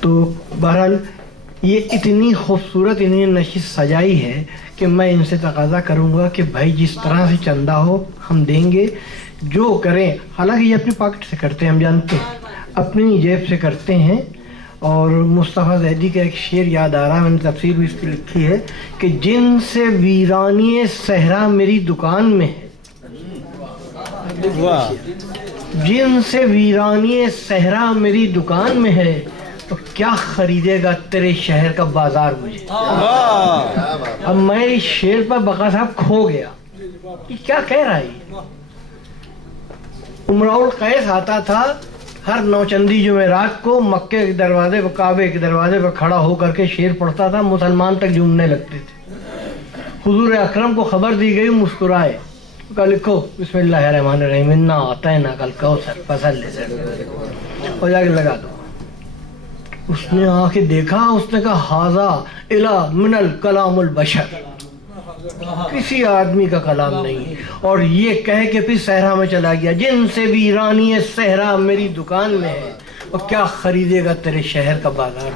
تو بہرحال یہ اتنی خوبصورت انہوں نے نشست سجائی ہے کہ میں ان سے تقاضا کروں گا کہ بھائی جس طرح سے چندہ ہو ہم دیں گے، جو کریں. حالانکہ یہ اپنی پاکٹ سے کرتے ہیں، ہم جانتے ہیں، اپنی جیب سے کرتے ہیں. اور مصطفیٰ زیدی کا ایک شعر یاد آ رہا ہے، میں نے تفسیر بھی اس کی لکھی ہے کہ جن سے ویرانی صحرا میری دکان میں ہے، جن سے ویرانی صحرا میری دکان میں ہے، تو کیا خریدے گا تیرے شہر کا بازار مجھے. اب میں اس شعر پر بقا صاحب کھو گیا کہ کیا کہہ رہا ہے. امراء القیس آتا تھا ہر نوچندی جمعرات کو مکے کے دروازے پہ، کعبے کے دروازے پہ کھڑا ہو کر کے شعر پڑھتا تھا، مسلمان تک جھومنے لگتے تھے. حضور اکرم کو خبر دی گئی، مسکرائے، کہا لکھو بسم اللہ الرحمن الرحیم انا اعطیناک الکوثر فصل لربک، اور جا کے لگا دو. اس نے آ کے دیکھا، اس نے کہا ھذا الا من الکلام البشر، کسی آدمی کا کلام نہیں. اور یہ کہہ کے پھر صحرا میں چلا گیا، جن سے ویرانی صحرا میری دکان میں ہے، اور کیا خریدے گا تیرے شہر کا بازار.